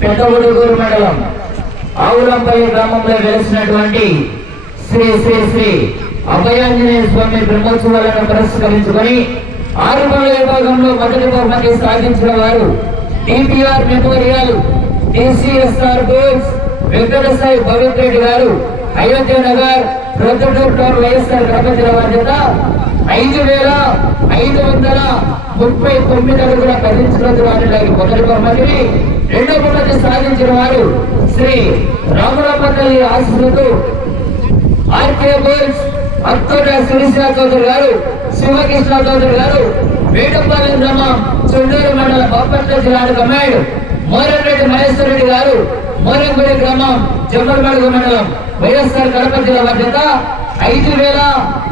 పెద్దగుడుగూరు మండలం ఆవులంపల్లి గ్రామంలో వెలిసినటువంటి శ్రీ శ్రీ శ్రీ అభయాంజనేయ స్వామి బ్రహ్మోత్సవాలను పురస్కరించుకొని ఆరు విభాగంలో మొదటి బహుమతి సాధించిన వారు TPR memorial TCSR goals Venkatasai Bhavith Reddy garu Ayodhya Nagar Proddatur town YSR Kadapa జిల్లా ఐదు వేల ఐదు వందల ముప్పై తొమ్మిది అడుగుల కదిలించినందు వారి మొదటి బహుమతిని రెండో బహుమతి సాధించిన వారు శ్రీ రామరామతల్లి ఆశీస్సులతో ఆర్కే బోల్స్ అత్తోట శ్రీశ్రా చౌదరి గారు శివకృష్ణ చౌదరి గారు వేటపాలెం గ్రామం చుండూరు మండలం బాపట్ల జిల్లా కమాండ్ మోరెడ్డి మహేశ్వర రెడ్డి గారు మోరంపల్లి గ్రామం జమ్మలమడుగు మండలం వైఎస్ఆర్ కడప జిల్లా బాధ్యత ఐదు వేల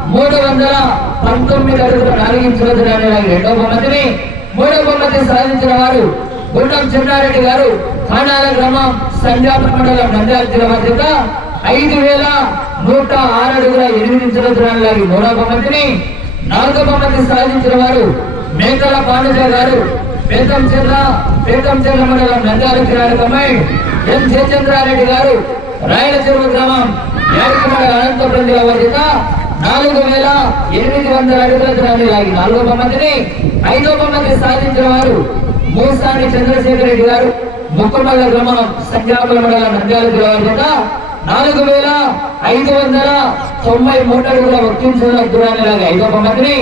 మూడు వందల పంతొమ్మిది అడుగుల నాలుగు ఇంచుల రెండవ బహుమతిని మూడో బహుమతి సాధించిన వారు గుండం చెన్నారెడ్డి గారు కానాల గ్రామం సంజాప మండలం నంద్యాల జిల్లా బాధ్యత ఐదు వేల నూట ఆరు అడుగుల ఎనిమిది ఇంచుల దూరాన్ని మూడవ బహుమతిని నాలుగో బహుమతి సాధించిన వారు మేకల పాండుజ గారు పేదం చెర్ల పేదం చెర్ల మండలం నంద్యాల జిల్లా ఎం జయచంద్రారెడ్డి గారు రాయల చెరువు గ్రామం యాదగిరి అనంతపురం జిల్లా బాధ్యత నాలుగు వేల ఎనిమిది వందల అడుగుల దూరాన్ని లాగి నాలుగో బహుమతిని ఐదో మంది సాధించిన వారు మూసాని చంద్రశేఖర్ రెడ్డి గారు. ముక్కమల్ల గ్రామం సంజాపుల మండలం నంద్యాల జిల్లా బాధ్యత నాలుగు వేల ఐదు వందల తొంభై మూడు అడుగుల వర్తించిన దూరాన్ని లాగి ఐదో బహుమతిని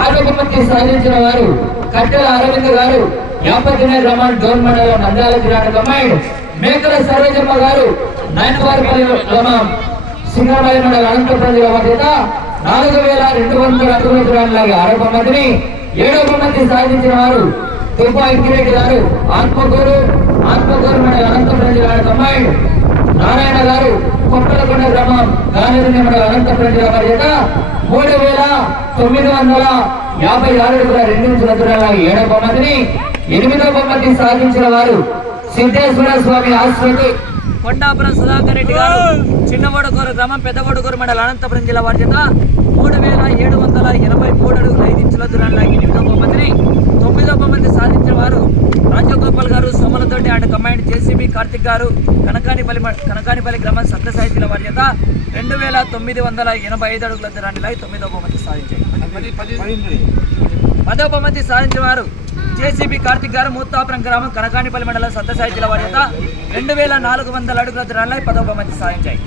ఆరో బహుమతి సాధించిన వారు కట్టెల అరవింద్ గారు. యాపతిన గ్రామం డోన్ మండలం నంద్యాల జిల్లా కమాండ్ మేకల సరోజమ్మ గారు నాయనవారిపల్లి గ్రామం సింగరాబాయి మండలం అనంతపురం జిల్లా బాధ్యత నాలుగు వేల రెండు వందల అడుగుల దూరాన్ని లాగి ఆరో బహుమతిని ఏడో బహుమతి సాధించిన వారు తుపా ఇంకిరెడ్డి గారు ఆత్మకూరు ఆత్మకూరు మండలం అనంతపురం జిల్లా కమాండ్ నారాయణ గారు కొట్టలకొండ గ్రామం గాంధీ మండలం అనంతపురం జిల్లా బాధ్యత మూడు వేల తొమ్మిది వందల యాభై ఆరు అడుగుల రెండు ఇంచుల దూరాల ఏడో బహుమతిని ఎనిమిదో బహుమతి సాధించిన వారు సిద్ధేశ్వర స్వామి ఆశ్రతి కొండాపురం సుధాకర్ రెడ్డి గారు చిన్నవడకూరు గ్రామం పెద్దవడకూరు మండలం అనంతపురం జిల్లా బాధ్యత మూడు వేల ఏడు వందల ఎనభై మూడు అడుగుల ఐదు ఇంచుల దూరాన్ని లాగి ఎనిమిదో బహుమతిని తొమ్మిదో బహుమతి సాధించిన వారు Rajagopal garu Somalathoti and command JCB Karthik garu Kanakanipalli మ- కనకానిపల్లి గ్రామం సత్యసాయి జిల్లా బాధ్యత రెండు వేల తొమ్మిది వందల ఎనభై ఐదు అడుగుల దూరాన్ని లాగి తొమ్మిదో బహుమతి సాధించారు. పదో బహుమతి సాధించిన వారు జేసీబీ కార్తిక్ గారు మూత్తాపురం గ్రామం కనకానిపల్లి మండలం సత్యసాయి జిల్లా బాధ్యత రెండు వేల నాలుగు వందల అడుగుల దూరాన్ని లాగి పదో బహుమతి సాధించాయి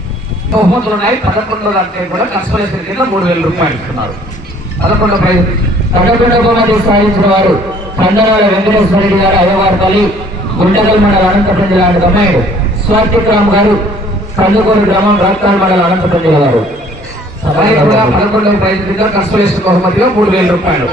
బహుమతులు ఉన్నాయి పదకొండు దాంట్లో కూడా కన్సలేషన్ కింద మూడు వేల రూపాయలు ఇస్తున్నారు పదకొండు ప్రైజ్ పదకొండు బహుమతి సాధించిన వారు కందనాల వెంకటేశ్వర రెడ్డి గారు అయ్యవారిపల్లి మండలం అనంతపురం జిల్లా కమాండ్ స్వాతిక్ రామ్ గారు కందుకూరు గ్రామం రాక్తాల్ మండలం అనంతపురం జిల్లా గారు పదకొండవ ప్రైజ్ కింద కన్సలేషన్ బహుమతిగా మూడు వేల రూపాయలు